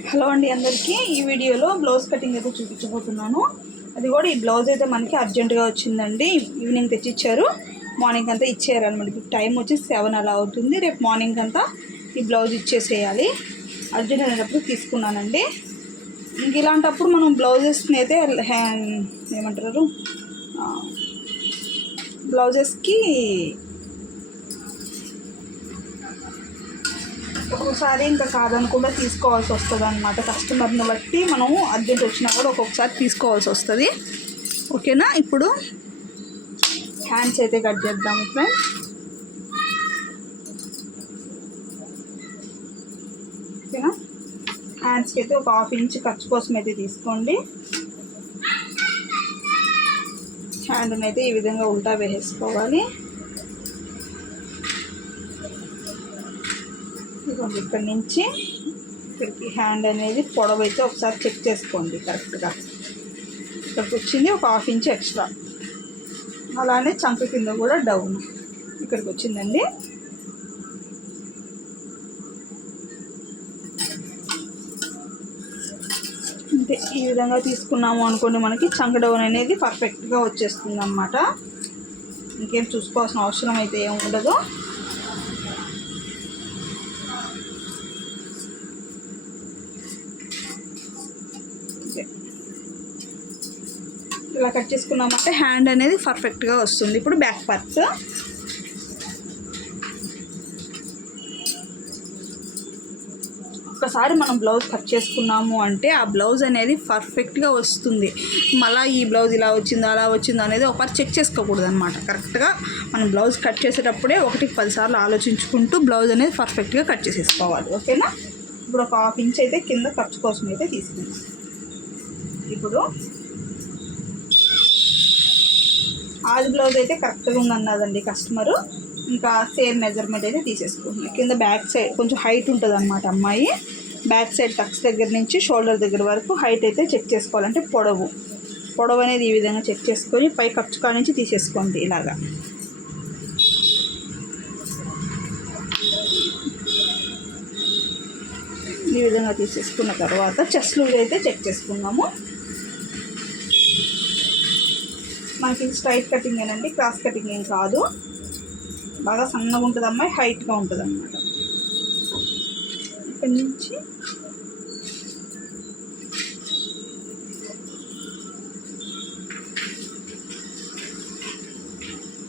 Hello అండి అందరికీ. ఈ వీడియోలో బ్లౌజ్ కటింగ్ అయితే చూపించబోతున్నాను. అది కూడా ఈ బ్లౌజ్ అయితే మనకి అర్జెంటుగా వచ్చిందండి. ఈవినింగ్ తెచ్చిచ్చారు. మార్నింగ్ అంతా ఇచ్చేయాలన్నమాట. ఇప్పుడు టైం వచ్చి సెవెన్ అలా అవుతుంది. రేపు మార్నింగ్ అంతా ఈ బ్లౌజ్ ఇచ్చేసేయాలి. అర్జెంట్ అనేటప్పుడు తీసుకున్నానండి. ఇంక ఇలాంటప్పుడు మనం బ్లౌజెస్ని అయితే హ్యాండ్ ఏమంటారు? బ్లౌజెస్కి ఒక్కొక్కసారి ఇంకా కాదనకుండా తీసుకోవాల్సి వస్తుంది అనమాట కస్టమర్ని బట్టి. మనం అర్జెంట్ వచ్చినా కూడా ఒక్కొక్కసారి తీసుకోవాల్సి వస్తుంది. ఓకేనా? ఇప్పుడు హ్యాండ్స్ అయితే కట్ చేద్దాము ఫ్రెండ్స్. ఓకేనా? హ్యాండ్స్కి అయితే ఒక హాఫ్ ఇంచ్ ఖర్చు కోసం అయితే తీసుకోండి. హ్యాండ్ని అయితే ఈ విధంగా ఉల్టా వేసేసుకోవాలి ఇదిగోండి ఇక్కడ నుంచి ఇక్కడికి హ్యాండ్ అనేది పొడవైతే అయితే ఒకసారి చెక్ చేసుకోండి కరెక్ట్గా ఇక్కడికి వచ్చింది ఒక హాఫ్ ఇంచ్ ఎక్స్ట్రా అలానే చంక కింద కూడా డౌన్ ఇక్కడికి వచ్చిందండి. అంటే ఈ విధంగా తీసుకున్నాము అనుకోండి మనకి చంక డౌన్ అనేది పర్ఫెక్ట్గా వచ్చేస్తుంది అనమాట ఇంకేం చూసుకోవాల్సిన అవసరం అయితే ఏమి ఉండదు. ఇలా కట్ చేసుకున్నామంటే హ్యాండ్ అనేది పర్ఫెక్ట్గా వస్తుంది. ఇప్పుడు బ్యాక్ పార్ట్స్. ఒక్కసారి మనం బ్లౌజ్ కట్ చేసుకున్నాము అంటే ఆ బ్లౌజ్ అనేది పర్ఫెక్ట్గా వస్తుంది. మళ్ళీ ఈ బ్లౌజ్ ఇలా వచ్చిందా అలా వచ్చిందా అనేది ఒకసారి చెక్ చేసుకోకూడదు అనమాట కరెక్ట్గా మనం బ్లౌజ్ కట్ చేసేటప్పుడే ఒకటికి పదిసార్లు ఆలోచించుకుంటూ బ్లౌజ్ అనేది పర్ఫెక్ట్గా కట్ చేసేసుకోవాలి. ఓకేనా? ఇప్పుడు ఒక హాఫ్ ఇంచ్ అయితే కింద ఖర్చు కోసం అయితే తీసుకుందాం. ఇప్పుడు ఆది బ్లౌజ్ అయితే కరెక్ట్గా ఉందన్నదండి కస్టమరు. ఇంకా సేమ్ మెజర్మెంట్ అయితే తీసేసుకుంటున్నాను కింద బ్యాక్ సైడ్ కొంచెం హైట్ ఉంటుంది అనమాట అమ్మాయి. బ్యాక్ సైడ్ టక్స్ దగ్గర నుంచి షోల్డర్ దగ్గర వరకు హైట్ అయితే చెక్ చేసుకోవాలంటే పొడవు. పొడవు అనేది ఈ విధంగా చెక్ చేసుకొని పై ఖర్చు కాడ నుంచి తీసేసుకోండి ఇలాగా. ఈ విధంగా తీసేసుకున్న తర్వాత చెస్ట్ లూజ్ అయితే చెక్ చేసుకున్నాము. మనకి స్ట్రైట్ కటింగ్ ఏనండి క్రాస్ కటింగ్ ఏం కాదు. బాగా సన్నగా ఉంటుంది అమ్మాయి హైట్గా ఉంటుంది అన్నమాట ఇక్కడి నుంచి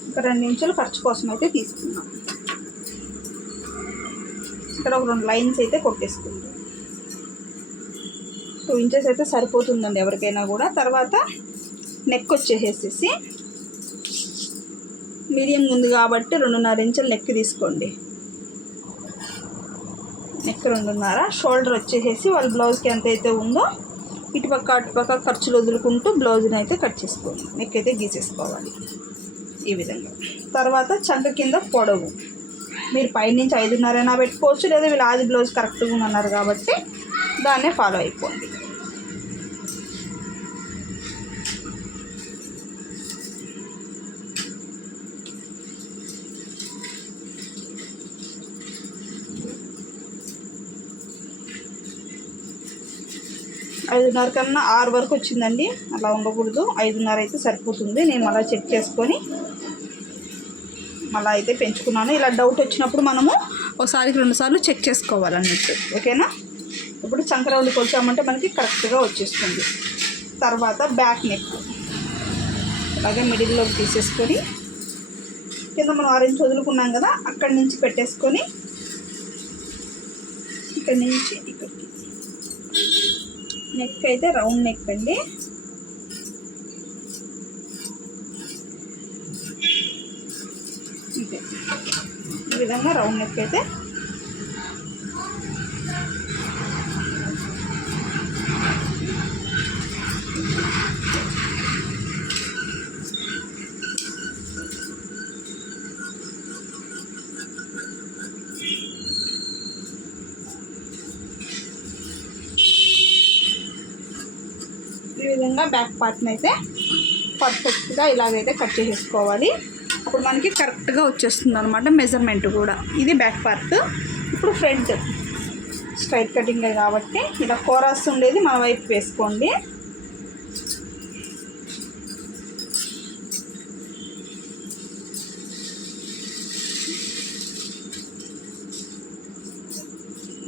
ఒక రెండు నిమిషాలు ఖర్చు కోసం అయితే తీసుకున్నాం ఇక్కడ ఒక రెండు లైన్స్ అయితే కొట్టేసుకుంటాం టూ ఇంచెస్ అయితే సరిపోతుందండి ఎవరికైనా కూడా. తర్వాత నెక్ వచ్చేసేసి మీడియం ఉంది కాబట్టి రెండున్నర ఇంచులు నెక్ తీసుకోండి. నెక్ రెండున్నర షోల్డర్ వచ్చేసేసి వాళ్ళ బ్లౌజ్కి ఎంత అయితే ఉందో ఇటుపక్క అటుపక్క ఖర్చులు వదులుకుంటూ బ్లౌజ్ని అయితే కట్ చేసుకోండి. నెక్ అయితే గీసేసుకోవాలి ఈ విధంగా. తర్వాత చంక కింద పొడవు. మీరు పైనుంచి ఐదున్నరైనా పెట్టుకోవచ్చు లేదా వీళ్ళు ఆది బ్లౌజ్ కరెక్ట్గా ఉన్నారు కాబట్టి దాన్నే ఫాలో అయిపోండి. ఐదున్నర కన్నా ఆరు వరకు వచ్చిందండి. అలా ఉండకూడదు. ఐదున్నర అయితే సరిపోతుంది. నేను మళ్ళీ చెక్ చేసుకొని మళ్ళీ అయితే పెంచుకున్నాను. ఇలా డౌట్ వచ్చినప్పుడు మనము ఒకసారికి రెండుసార్లు చెక్ చేసుకోవాలన్నట్టు. ఓకేనా? ఇప్పుడు చంకరవల్లి కొలిచామంటే మనకి కరెక్ట్గా వచ్చేస్తుంది. తర్వాత బ్యాక్ నెక్. అలాగే మిడిల్లోకి తీసేసుకొని కింద మనం ఆరెంజ్ వదులుకున్నాం కదా అక్కడి నుంచి పెట్టేసుకొని ఇక్కడి నుంచి ఇక్కడికి నెక్ అయితే రౌండ్ నెక్ అండి. ఈ విధంగా రౌండ్ నెక్ అయితే ఈ బ్యాక్ పార్ట్ని అయితే పర్ఫెక్ట్గా ఇలాగైతే కట్ చేసేసుకోవాలి. అప్పుడు మనకి కరెక్ట్గా వచ్చేస్తుంది అనమాట మెజర్మెంట్ కూడా. ఇది బ్యాక్ పార్ట్ ఇప్పుడు ఫ్రంట్ స్ట్రైట్ కటింగ్ కాబట్టి ఇలా కోరాస్ ఉండేది మన వైపు వేసుకోండి.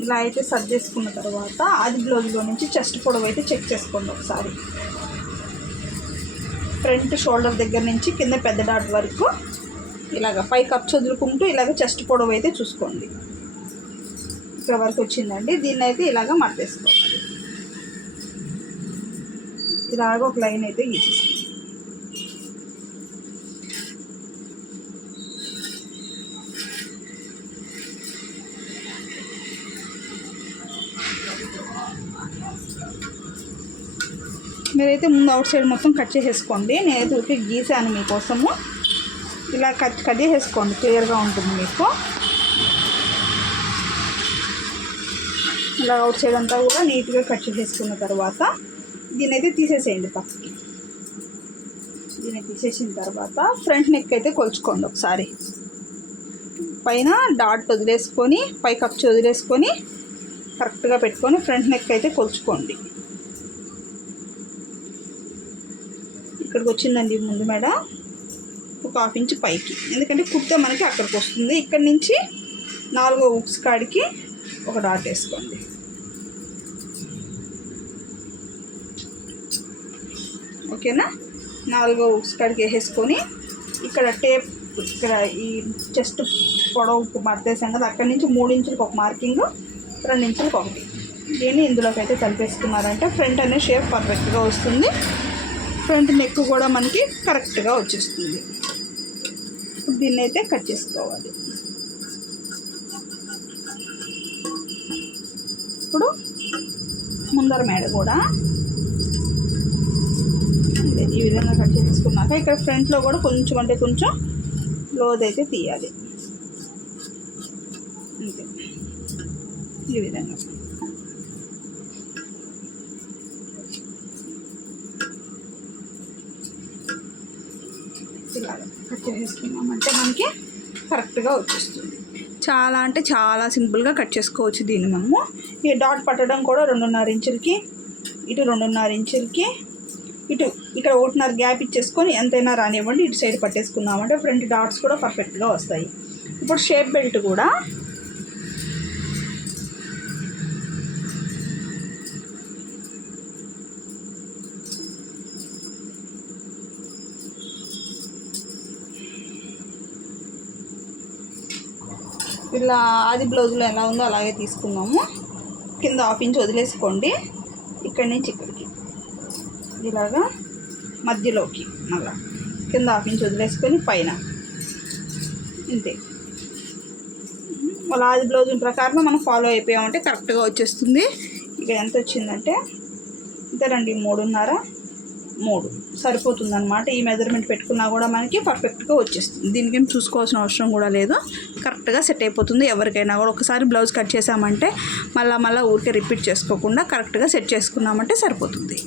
ఇలా అయితే సర్ చేసుకున్న తర్వాత అది బ్లౌజ్లో నుంచి చెస్ట్ పొడవు అయితే చెక్ చేసుకోండి ఒకసారి. ఫ్రంట్ షోల్డర్ దగ్గర నుంచి కింద పెద్ద డాట్ వరకు ఇలాగ పై కప్స్ చదువుకుంటూ ఇలాగ చెస్ట్ పొడవు అయితే చూసుకోండి. ఇక్కడ వరకు వచ్చిందండి. దీన్ని అయితే ఇలాగ మట్టేసుకోవాలి ఇలాగ ఒక లైన్ అయితే గీసేసుకోండి. మీరైతే ముందు అవుట్ సైడ్ మొత్తం కట్ చేసేసుకోండి. నేనైతే ఊరికే గీసాను మీకోసము. ఇలా కట్ కట్ చేసేసుకోండి. క్లియర్గా ఉంటుంది మీకు. ఇలా అవుట్ సైడ్ అంతా కూడా నీట్గా కట్ చేసేసుకున్న తర్వాత దీని అయితే తీసేసేయండి పక్కకి. దీన్ని తీసేసిన తర్వాత ఫ్రంట్ నెక్ అయితే కొలుచుకోండి ఒకసారి. పైన డాట్ వదిలేసుకొని పై కప్చి వదిలేసుకొని కరెక్ట్గా పెట్టుకొని ఫ్రంట్ నెక్ అయితే కొలుచుకోండి. ఇక్కడికి వచ్చిందండి ముందు మెడ. ఒక హాఫ్ ఇంచ్ పైకి. ఎందుకంటే కుర్తా మనకి అక్కడికి వస్తుంది. ఇక్కడ నుంచి నాలుగో ఉక్స్ కాడికి ఒక డాట్ వేసుకోండి. ఓకేనా? నాలుగో ఉక్స్ కాడికి వేసేసుకొని ఇక్కడ టేప్ ఇక్కడ ఈ చెస్ట్ పొడవు మర్తేసాం కదా అక్కడి నుంచి మూడు ఇంచులకు ఒక మార్కింగ్ రెండు ఇంచులకు ఒకటి. దీన్ని ఇందులోకి అయితే కలిపేసుకున్నారంటే ఫ్రంట్ అనే షేప్ పర్ఫెక్ట్గా వస్తుంది. ఫ్రంట్ నెక్ కూడా మనకి కరెక్ట్గా వచ్చేస్తుంది. దీన్ని అయితే కట్ చేసుకోవాలి. ఇప్పుడు ముందర మేడ కూడా ఈ విధంగా కట్ చేసుకున్నాక ఇక్కడ ఫ్రంట్లో కూడా కొంచెం అంటే కొంచెం లోద్ అయితే తీయాలి. అంతే. ఈ విధంగా ఇలా కట్ చేసేసుకున్నామంటే మనకి కరెక్ట్గా వచ్చేస్తుంది. చాలా అంటే చాలా సింపుల్గా కట్ చేసుకోవచ్చు దీన్ని మనము. ఈ డాట్ పట్టడం కూడా రెండున్నర ఇంచులకి ఇటు రెండున్నర ఇంచులకి ఇటు ఇక్కడ ఒకటిన్నర గ్యాప్ ఇచ్చేసుకొని ఎంతైనా రానివ్వండి ఇటు సైడ్ పట్టేసుకున్నామంటే ఫ్రంట్ డాట్స్ కూడా పర్ఫెక్ట్గా వస్తాయి. ఇప్పుడు షేప్ బెల్ట్ కూడా ఇలా ఆది బ్లౌజ్లో ఎలా ఉందో అలాగే తీసుకున్నాము కింద హాఫ్ ఇంచ్ వదిలేసుకోండి. ఇక్కడి నుంచి ఇక్కడికి. ఇలాగా మధ్యలోకి మళ్ళా. కింద హాఫ్ ఇంచ్ వదిలేసుకొని పైన. ఇంతే. వాళ్ళ ఆది బ్లౌజ్ ప్రకారం మనం ఫాలో అయిపోయామంటే కరెక్ట్గా వచ్చేస్తుంది. ఇక్కడ ఎంత వచ్చిందంటే ఇంతేనండి మూడున్నర. మూడు సరిపోతుంది అనమాట ఈ మెజర్మెంట్ పెట్టుకున్నా కూడా మనకి పర్ఫెక్ట్గా వచ్చేస్తుంది. దీనికి ఏం చూసుకోవాల్సిన అవసరం కూడా లేదు. కరెక్ట్గా సెట్ అయిపోతుంది. ఎవరికైనా కూడా ఒకసారి బ్లౌజ్ కట్ చేసామంటే మళ్ళీ మళ్ళీ ఊరికే రిపీట్ చేసుకోకుండా కరెక్ట్గా సెట్ చేసుకున్నామంటే సరిపోతుంది.